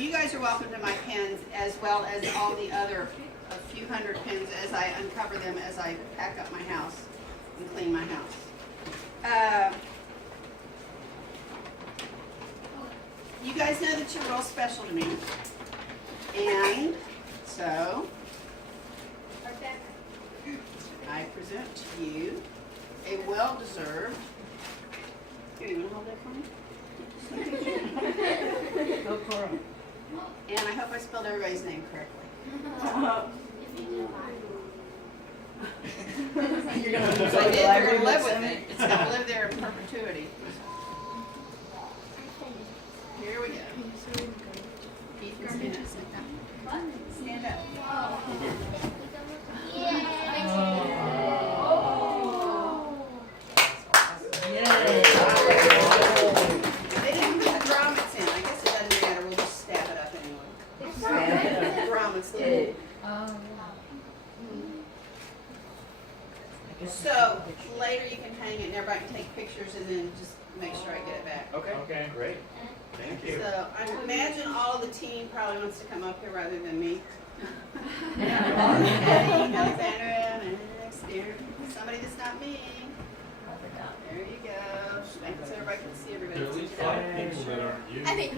you guys are welcome to my pens as well as all the other a few hundred pens as I uncover them as I pack up my house and clean my house. You guys know that you're real special to me. And so I present to you a well-deserved. Here, you want to hold that for me? Go for it. And I hope I spelled everybody's name correctly. You're gonna If I did, they're going to live with it. It's going to live there in perpetuity. Here we go. Keith and stand up. Stand up. They didn't put the grommets in. I guess it doesn't matter. We'll just stab it up anyway. Grommets did. So later you can hang it and everybody can take pictures and then just make sure I get it back. Okay, great. Thank you. So I imagine all of the team probably wants to come up here rather than me. Alexandra, next here. Somebody that's not me. There you go. Make it so everybody can see everybody. There are at least 5 people that aren't you. I think.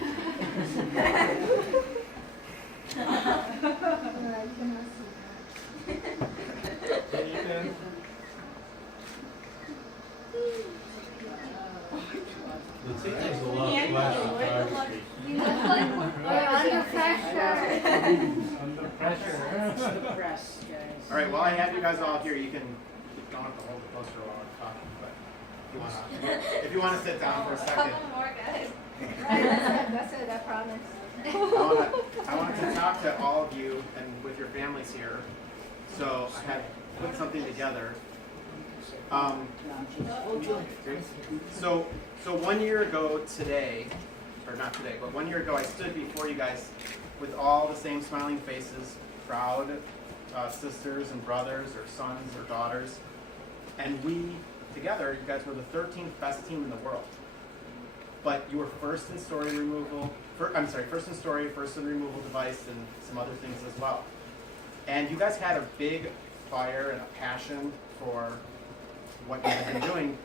The team has a lot of flash photography. Under pressure. Under pressure. It's the press, guys. All right, while I have you guys all here, you don't have to hold the poster while I'm talking, but if you want to sit down for a second. Couple more guys. That's it, I promise. I wanted to talk to all of you and with your families here. So I had put something together. So 1 year ago today, or not today, but 1 year ago I stood before you guys with all the same smiling faces, proud sisters and brothers or sons or daughters. And we, together, you guys were the 13th best team in the world. But you were first in story removal, first in story, first in removal device, and some other things as well. And you guys had a big fire and a passion for what you had been doing.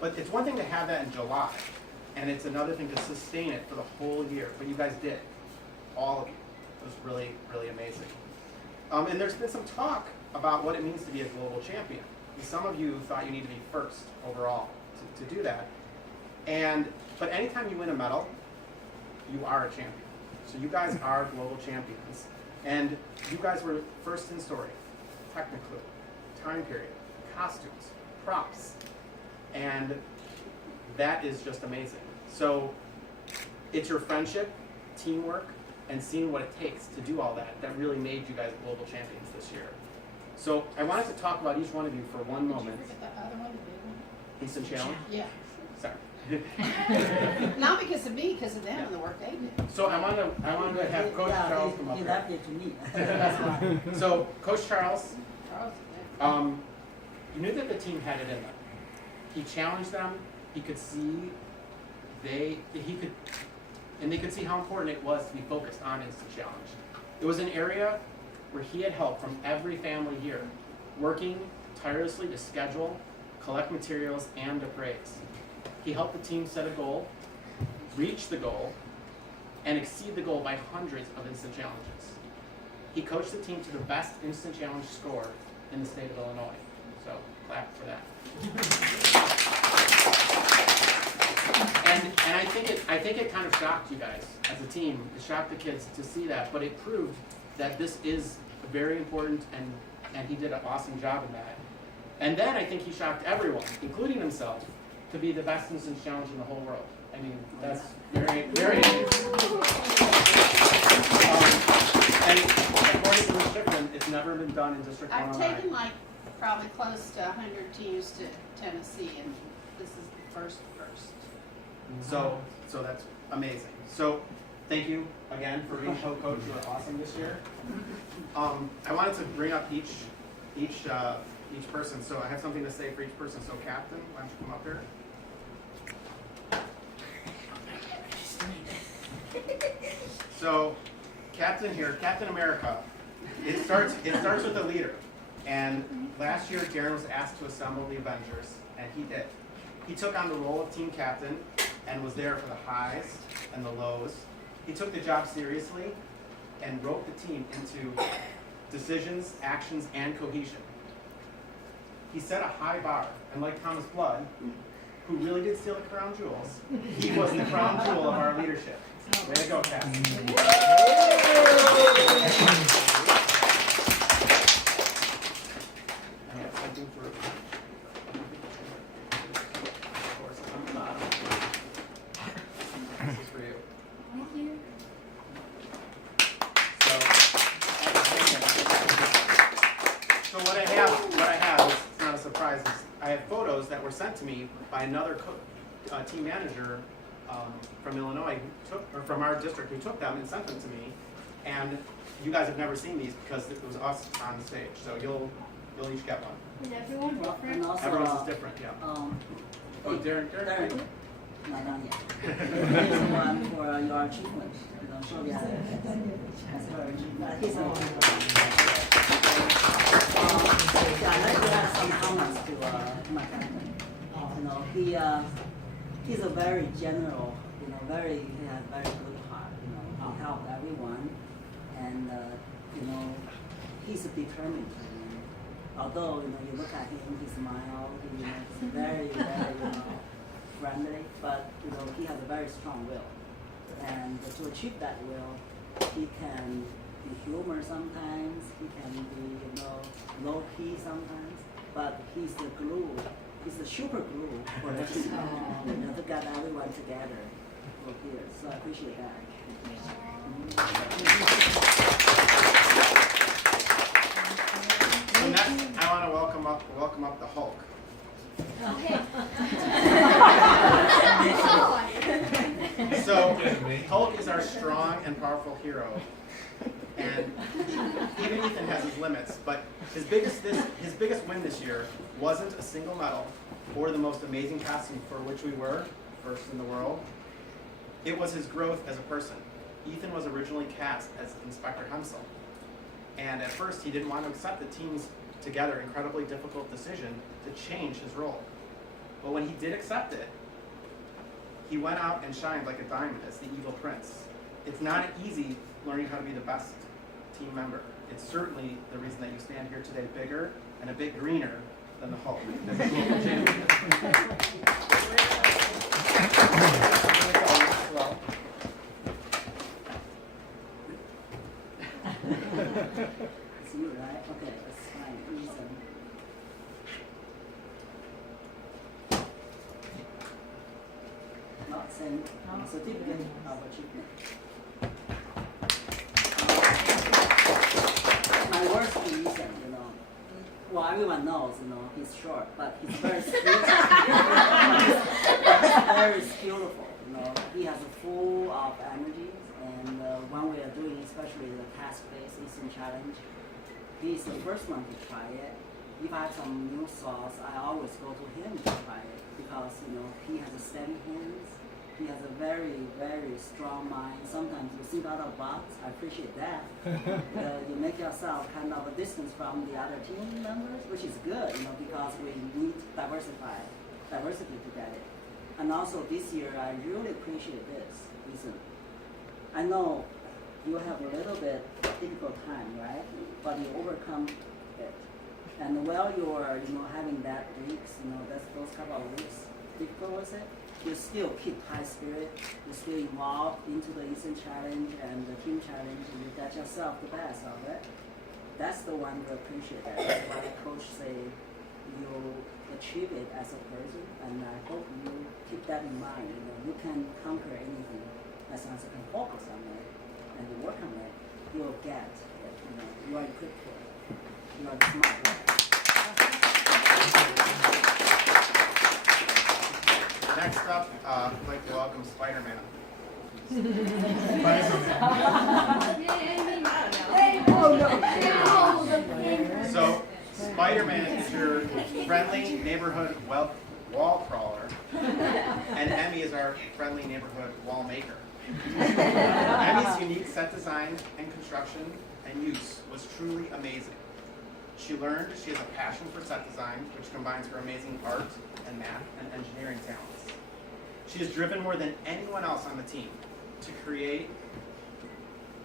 But it's one thing to have that in July, and it's another thing to sustain it for the whole year. But you guys did, all of you. It was really, really amazing. And there's been some talk about what it means to be a global champion. And some of you thought you need to be first overall to do that. But anytime you win a medal, you are a champion. So you guys are global champions. And you guys were first in story, technically, time period, costumes, props. And that is just amazing. So it's your friendship, teamwork, and seeing what it takes to do all that really made you guys global champions this year. So I wanted to talk about each one of you for one moment. Instant challenge? Yeah. Sorry. Not because of me, because of them and the work they did. So I wanted to have Coach Charles come up He here. left it to me. So Coach Charles, Charles, you knew that the team had it in them. He challenged them. He could see they could see how important it was to be focused on instant challenge. It was an area where he had help from every family here, working tirelessly to schedule, collect materials, and appraise. He helped the team set a goal, reach the goal, and exceed the goal by hundreds of instant challenges. He coached the team to the best instant challenge score in the state of Illinois. So clap for that. And I think it kind of shocked you guys as a team. It shocked the kids to see that, but it proved that this is very important, and he did an awesome job in that. And then I think he shocked everyone, including himself, to be the best instant challenge in the whole world. I mean, that's very, very amazing. And according to Strickland, it's never been done in District 109. I've taken like probably close to 100 teams to Tennessee, and this is the first. So that's amazing. So thank you again for being co-coach. You were awesome this year. I wanted to bring up each person. So I have something to say for each person. So Captain, why don't you come up here? So, Captain here, Captain America, it starts with a leader. And last year, Darren was asked to assemble the Avengers, and he did. He took on the role of team captain and was there for the highs and the lows. He took the job seriously and roped the team into decisions, actions, and cohesion. He set a high bar, and like Thomas Blood, who really did steal the crown jewels, he was the crown jewel of our leadership. Way to go, Captain. This is for you. Thank you. So what I have is it's not a surprise. Is I have photos that were sent to me by another team manager from Illinois or from our district who took them and sent them to me. And you guys have never seen these because it was us on the stage. So you'll each get one. Is everyone Well, different? and also, Everyone's is different, yeah. Oh, Darren. Not done yet. Here's one for your achievement. You know, show you as her achievement. Here's one. Yeah, I'd like to add some comments to my captain. You know, he's a very general, you know, he has very good heart, you know, he helps everyone, and you know, he's determined. Although, you know, you look at him, he smiles, you know, he's very, very, you know, friendly, but, you know, he has a very strong will. And to achieve that will, he can be humor sometimes, he can be, you know, low-key sometimes, but he's the glue, he's the super glue for the team, you know, to get everyone together for here. So I appreciate that. So next, I want to welcome up the Hulk. Okay. So Hulk is our strong and powerful hero, and even Ethan has his limits. But his biggest win this year wasn't a single medal or the most amazing costume for which we were first in the world. It was his growth as a person. Ethan was originally cast as Inspector Hensel, and at first he didn't want to accept the team's together incredibly difficult decision to change his role. But when he did accept it, he went out and shined like a diamond as the evil prince. It's not easy learning how to be the best team member. It's certainly the reason that you stand here today bigger and a bit greener than the Hulk. It's you, right? Okay, that's fine. Ethan. Not same certificate of achievement. My worst is Ethan, you know. Well, everyone knows, you know, he's short, but he's very skillful. He's very skillful, you know. He has a full of energy, and when we are doing, especially the task-based Eastern Challenge, he's the first one to try it. If I have some new sauce, I always go to him to try it because, you know, he has a steady hands. He has a very, very strong mind. Sometimes you think out of the box. I appreciate that. You make yourself kind of a distance from the other team members, which is good, you know, because we need diversity to get it. And also this year, I really appreciate this. Listen, I know you have a little bit difficult time, right? But you overcome it. And while you are, you know, having that weeks, you know, those couple of weeks difficult with it, you still keep high spirit, you still involved into the Eastern Challenge and the team challenge, and you get yourself the best of it. That's the one to appreciate that. That's why the coach say you achieve it as a person, and I hope you keep that in mind. You know, you can conquer anything as long as you can focus on it and you work on it, you'll get it. You know, you are equipped for it. You are the smart one. Next up, I'd like to welcome Spider-Man. So, Spider-Man is your friendly neighborhood wall crawler, and Emmy is our friendly neighborhood wall maker. Emmy's unique set design and construction and use was truly amazing. She learned she has a passion for set design, which combines her amazing art and math and engineering talents. She is driven more than anyone else on the team to create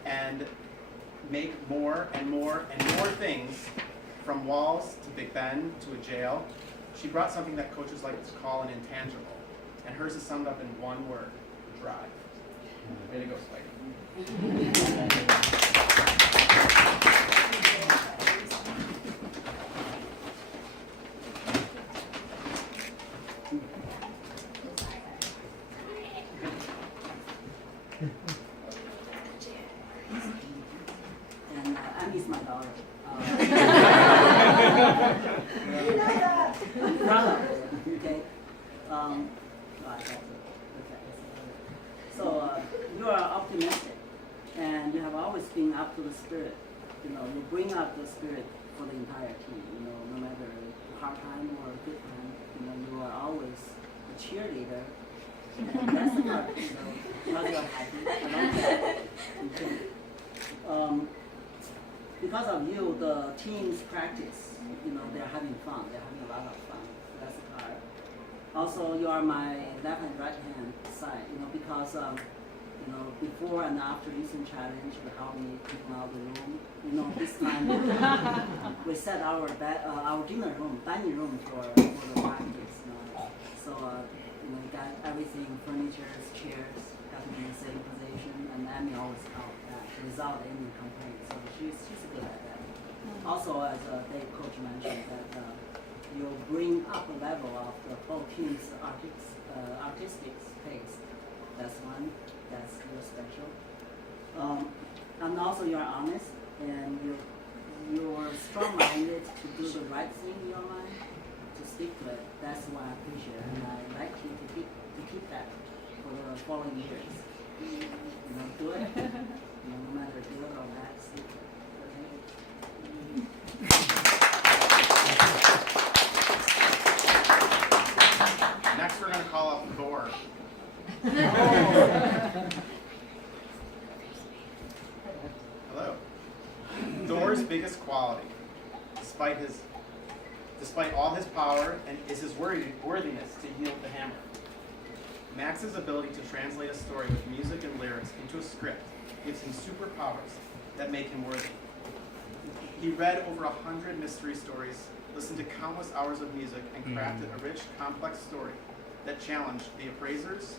and make more and more and more things, from walls to Big Ben to a jail. She brought something that coaches like to call an intangible, and hers is summed up in one word: drive. Way to go, Spike. And I miss my daughter. I'm proud of her, okay? So you are optimistic, and you have always been up to the spirit. You know, you bring up the spirit for the entire team. You know, no matter hard time or good time, you know, you are always a cheerleader. And that's the part, you know, because you're happy. I love that. Okay. Because of you, the team's practice, you know, they're having fun. They're having a lot of fun. That's the part. Also, you are my left and right hand side, you know, because, you know, before and after Eastern Challenge, you helped me clean out the room. You know, this time we set our dinner room, dining room for the practice. You know. So, you know, we got everything, furniture, chairs, got them in the same position, and Amy always helped that without any complaints. So she's good at that. Also, as Dave coach mentioned, that you bring up a level of the whole team's artistic taste. That's one. That's real special. And also you're honest, and you're strong-minded to do the right thing in your mind, to stick to it. That's what I appreciate, and I like you to keep that for the following years. You know, do it. You know, no matter good or bad, stick to it. Okay? Next, we're going to call up Thor. Hello. Thor's biggest quality, despite all his power, and is his worthiness to yield the hammer. Max's ability to translate a story with music and lyrics into a script gives him superpowers that make him worthy. He read over 100 mystery stories, listened to countless hours of music, and crafted a rich, complex story that challenged the appraisers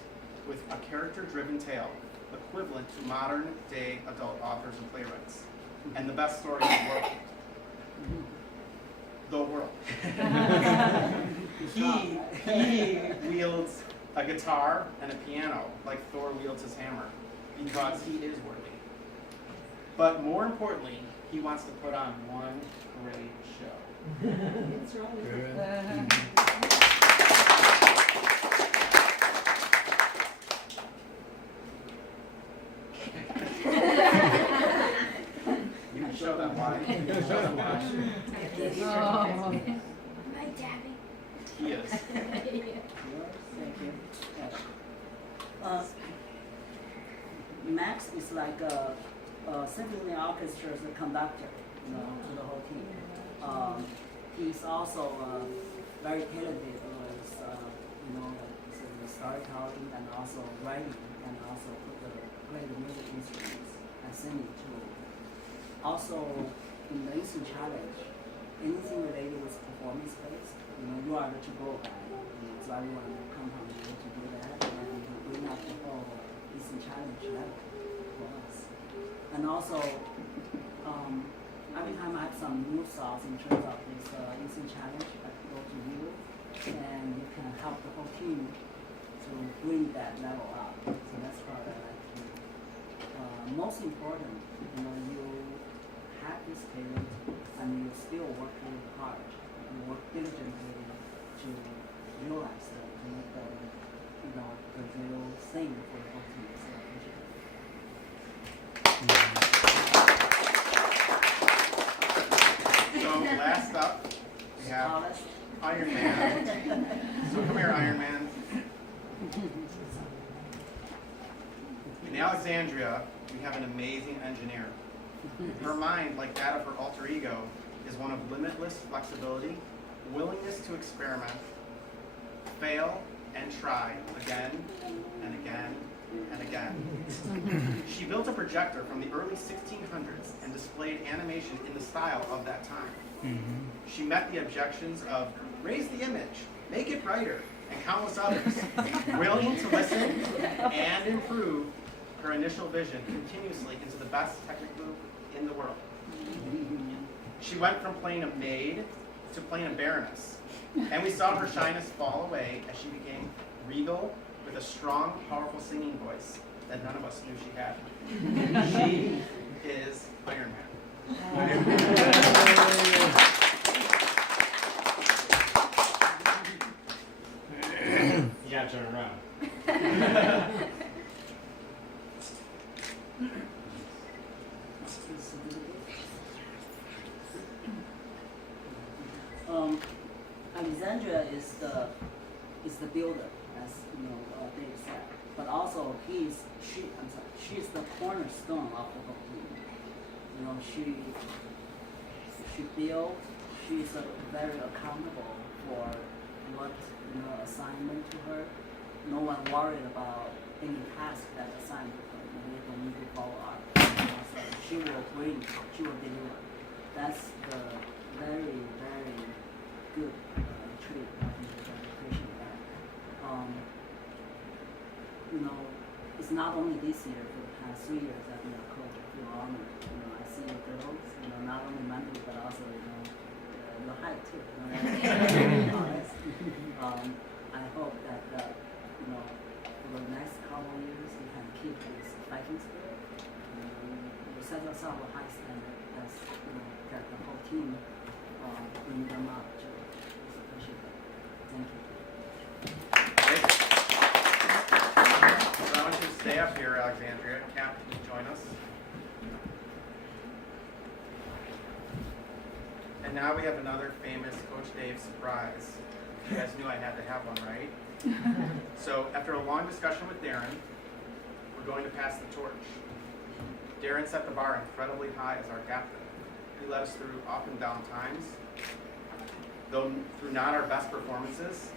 with a character-driven tale equivalent to modern-day adult authors and playwrights. And the best story in the world. He wields a guitar and a piano like Thor wields his hammer because he is worthy. But more importantly, he wants to put on one great show. That's right. You can show them why. You can show them why. My daddy. He is. Thank you. Max is like a symphony orchestra's conductor, you know, to the whole team. He's also very talented with, you know, the storytelling and also writing, and also play the music instruments and singing too. Also, in the Eastern Challenge, anything related with performance-based, you know, you are the to-go guy. You know, so everyone will come from you to do that, and you bring up the whole Eastern Challenge level for us. And also, every time I have some new thoughts in terms of this Eastern Challenge, I go to you, and you can help the whole team to bring that level up. So that's what I like to do. Most important, you know, you have this talent, and you still work really hard. You work diligently to realize that, to make the, you know, the real thing for the whole team. So I appreciate it. So last up, we have Thomas? Iron Man. So come here, Iron Man. In Alexandria, Alexandria, we have an amazing engineer. Her mind, like that of her alter ego, is one of limitless flexibility, willingness to experiment, fail, and try again and again and again. She built a projector from the early 1600s and displayed animation in the style of that time. She met the objections of raise the image, make it brighter, and countless others, willing to listen and improve her initial vision continuously into the best technical in the world. She went from playing a maid to playing a baroness, and we saw her shyness fall away as she became regal with a strong, powerful singing voice that none of us knew she had. She is Iron Man. You gotta turn around. Alexandria is the builder, as Dave said. But also she's the cornerstone of the whole team. She built. She's very accountable for what assignment to her. No one worried about any task that assigned to her. They don't need to follow up. So she will bring. She will deliver. That's the very, very good trait. I think I appreciate that. It's not only this year. For the past 3 years, I've been a coach. I feel honored. I see the girls. Not only mentally but also your height too. Honest. I hope that for the next couple of years you can keep this fighting spirit. You set yourself a high standard. That's that the whole team bring them up to. Appreciate it. Thank you. So I want you to stay up here, Alexandria. Cap, can you join us? And now we have another famous Coach Dave surprise. You guys knew I had to have one, right? So after a long discussion with Darren, we're going to pass the torch. Darren set the bar incredibly high as our captain. He led us through up and down times, though through not our best performances,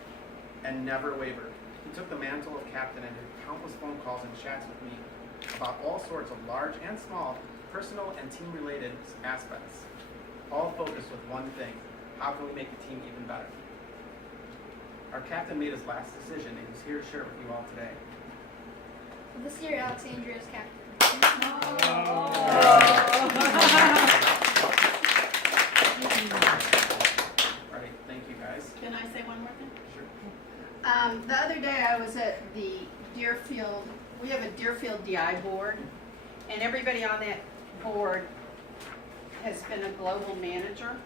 and never wavered. He took the mantle of captain and did countless phone calls and chats with me about all sorts of large and small, personal and team-related aspects, all focused with one thing: how can we make the team even better? Our captain made his last decision, and he's here to share it with you all today. This year, Alexandria is captain. All right, thank you guys. Can I say one more thing? Sure. The other day I was at the Deerfield, we have a Deerfield DI board, and everybody on that board has been a global manager.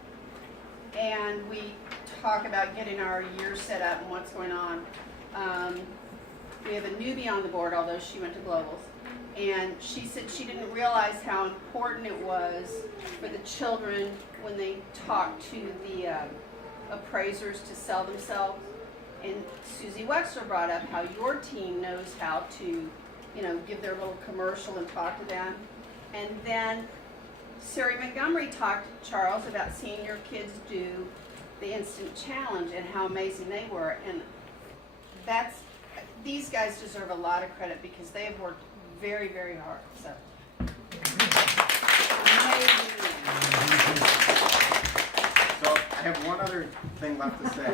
And we talk about getting our year set up and what's going on. We have a newbie on the board, although she went to globals. And she said she didn't realize how important it was for the children when they talk to the appraisers to sell themselves. And Susie Wexler brought up how your team knows how to, give their little commercial and talk to them. And then Sari Montgomery talked to Charles about seeing your kids do the instant challenge and how amazing they were. And these guys deserve a lot of credit because they have worked very, very hard. So, So I have one other thing left to say.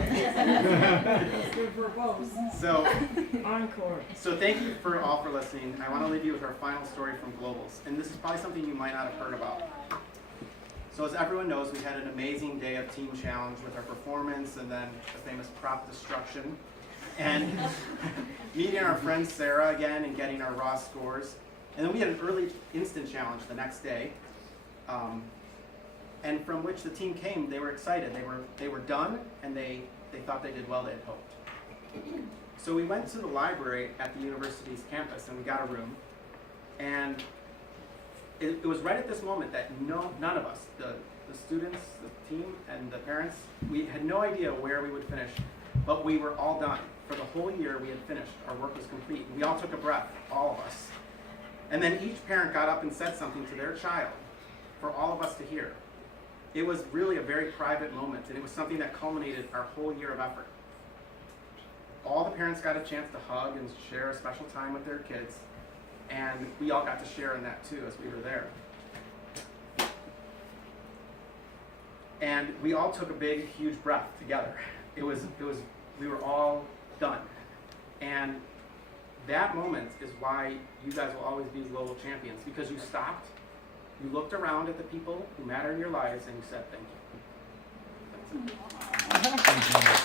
So thank you all for listening. I want to leave you with our final story from Globals. And this is probably something you might not have heard about. So as everyone knows, we had an amazing day of team challenge with our performance and then the famous prop destruction. And meeting our friend Sarah again and getting our raw scores. And then we had an early instant challenge the next day. And from which the team came, they were excited. They were done, and they thought they did well, they had hoped. So we went to the library at the university's campus, and we got a room. And it was right at this moment that none of us, the students, the team, and the parents, we had no idea where we would finish, but we were all done. For the whole year, we had finished. Our work was complete. We all took a breath, all of us. And then each parent got up and said something to their child for all of us to hear. It was really a very private moment, and it was something that culminated our whole year of effort. All the parents got a chance to hug and share a special time with their kids, and we all got to share in that too as we were there. And we all took a big, huge breath together. We were all done. And that moment is why you guys will always be global champions, because you stopped, you looked around at the people who matter in your lives, and you said thank you. That's it.